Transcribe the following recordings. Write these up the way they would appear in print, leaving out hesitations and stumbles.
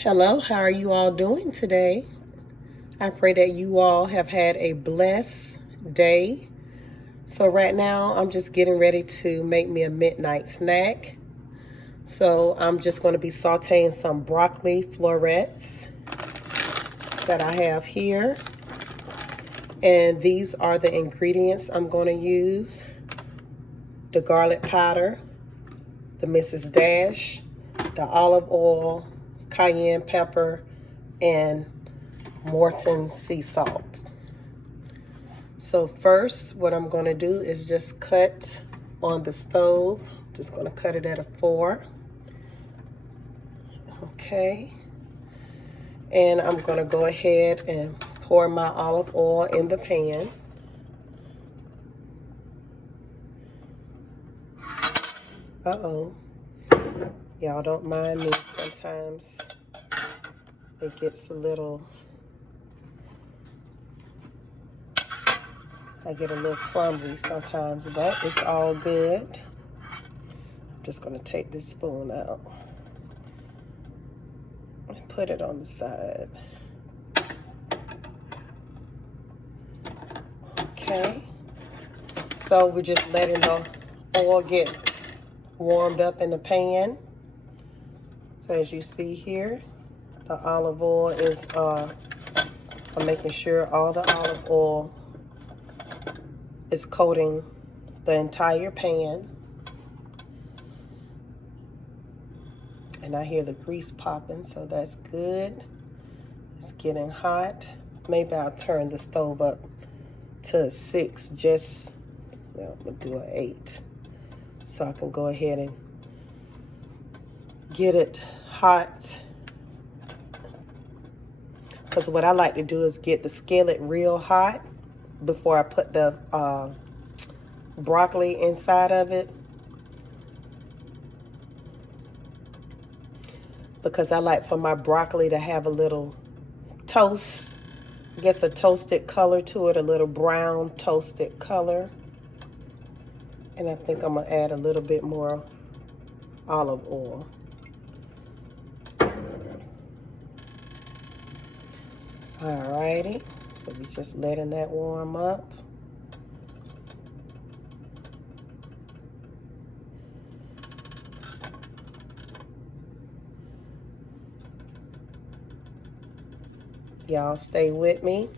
Hello, how are you all doing today? I pray that you all have had a blessed day. So right now I'm just getting ready to make me a midnight snack. So I'm just going to be sauteing some broccoli florets that I have here. And these are the ingredients I'm going to use. The garlic powder, the Mrs. Dash, the olive oil, cayenne pepper, and Morton sea salt. So first, what I'm going to do is just cut on the stove. Just going to cut it at a 4. Okay. And I'm going to go ahead and pour my olive oil in the pan. Uh-oh. Y'all don't mind me. Sometimes it gets a little, I get a little clumsy sometimes, but it's all good. I'm just going to take this spoon out and put it on the side. Okay. So we're just letting the oil get warmed up in the pan. So as you see here, the olive oil is, I'm making sure all the olive oil is coating the entire pan. And I hear the grease popping, so that's good. It's getting hot. Maybe I'll turn the stove up to a 6, just, I'm gonna do an 8. So I can go ahead and get it hot. Because what I like to do is get the skillet real hot before I put the broccoli inside of it. Because I like for my broccoli to have a little toast. I guess a toasted color to it, a little brown toasted color. And I think I'm going to add a little bit more olive oil. Alrighty, so we're just letting that warm up. Y'all stay with me.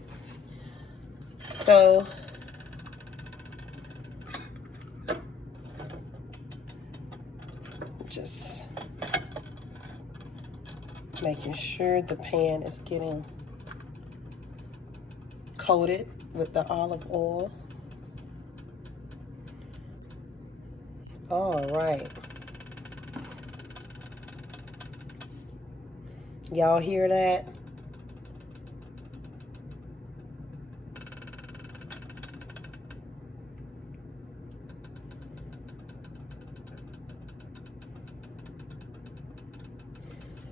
So just making sure the pan is getting coated with the olive oil. All right. Y'all hear that?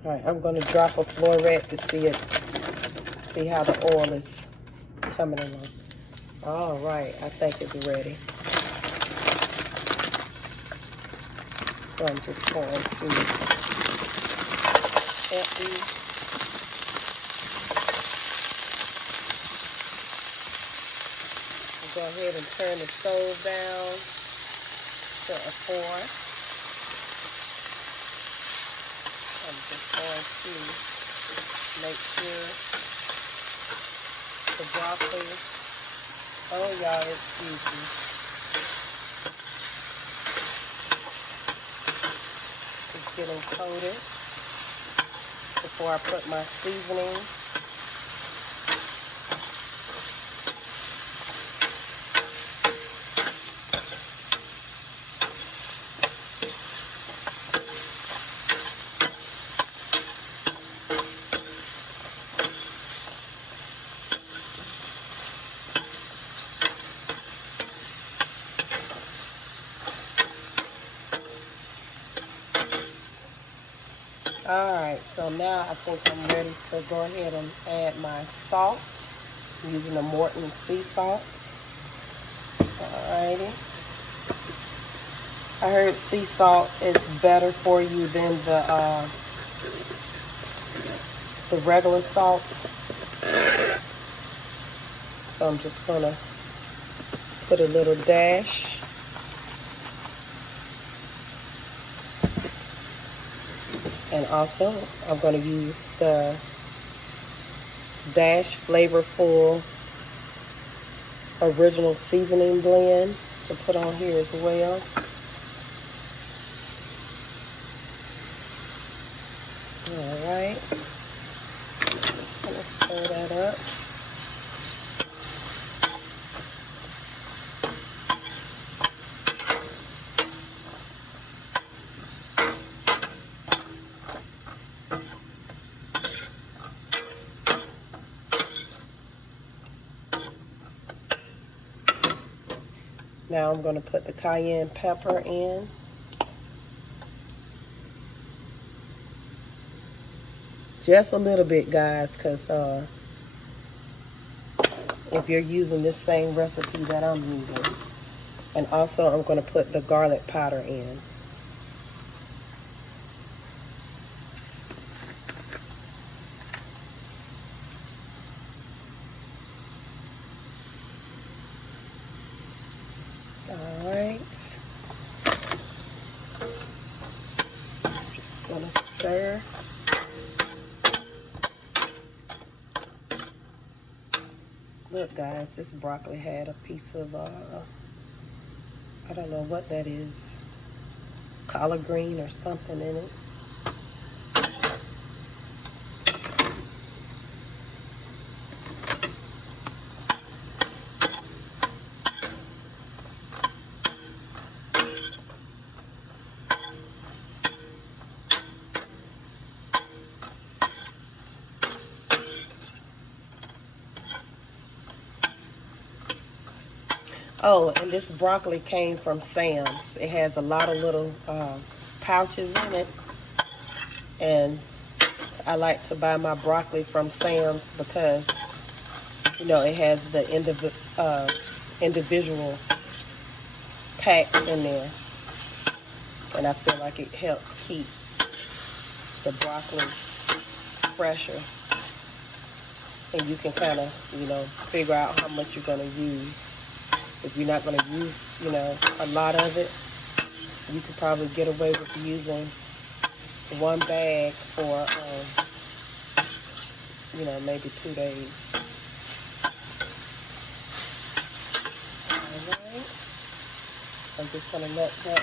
All right, I'm going to drop a floret to see how the oil is coming along. All right, I think it's ready. So I'm just going to empty. I'll go ahead and turn the stove down to a 4. I'm just going to make sure the broccoli, oh y'all, excuse me. It's getting coated before I put my seasoning. Alright, so now I think I'm ready to go ahead and add my salt. I'm using the Morton sea salt. Alrighty. I heard sea salt is better for you than the the regular salt. So I'm just gonna put a little dash. And also, I'm going to use the Dash Flavorful Original Seasoning Blend to put on here as well. Alright. Just going to stir that up. Now I'm going to put the cayenne pepper in. Just a little bit, guys, because if you're using this same recipe that I'm using. And also I'm going to put the garlic powder in. Alright. Just gonna stir. Look, guys, this broccoli had a piece of I don't know what that is. Collard green or something in it. Oh, and this broccoli came from Sam's. It has a lot of little pouches in it. And I like to buy my broccoli from Sam's because, you know, it has the individual packs in there. And I feel like it helps keep the broccoli fresher. And you can kind of, you know, figure out how much you're going to use. If you're not going to use, you know, a lot of it, you could probably get away with using one bag for, you know, maybe 2 days. Alright. I'm just going to let that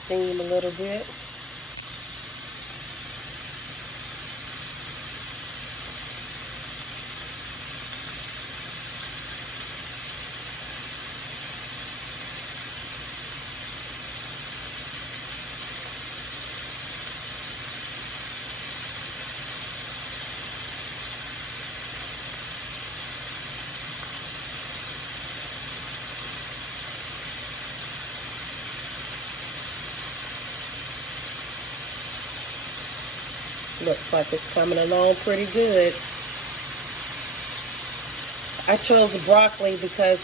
steam a little bit. Looks like it's coming along pretty good. I chose the broccoli because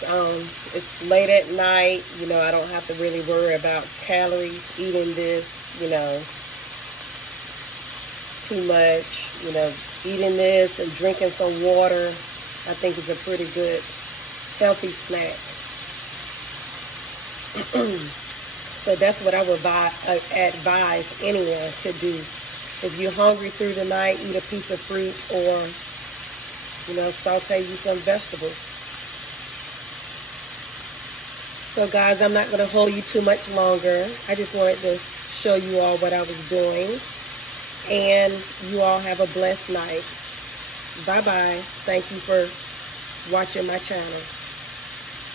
it's late at night. You know, I don't have to really worry about calories eating this, you know, too much. You know, eating this and drinking some water, I think is a pretty good, healthy snack. So that's what I would advise anyone to do. If you're hungry through the night, eat a piece of fruit or, you know, saute you some vegetables. So guys, I'm not going to hold you too much longer. I just wanted to show you all what I was doing. And you all have a blessed night. Bye-bye. Thank you for watching my channel.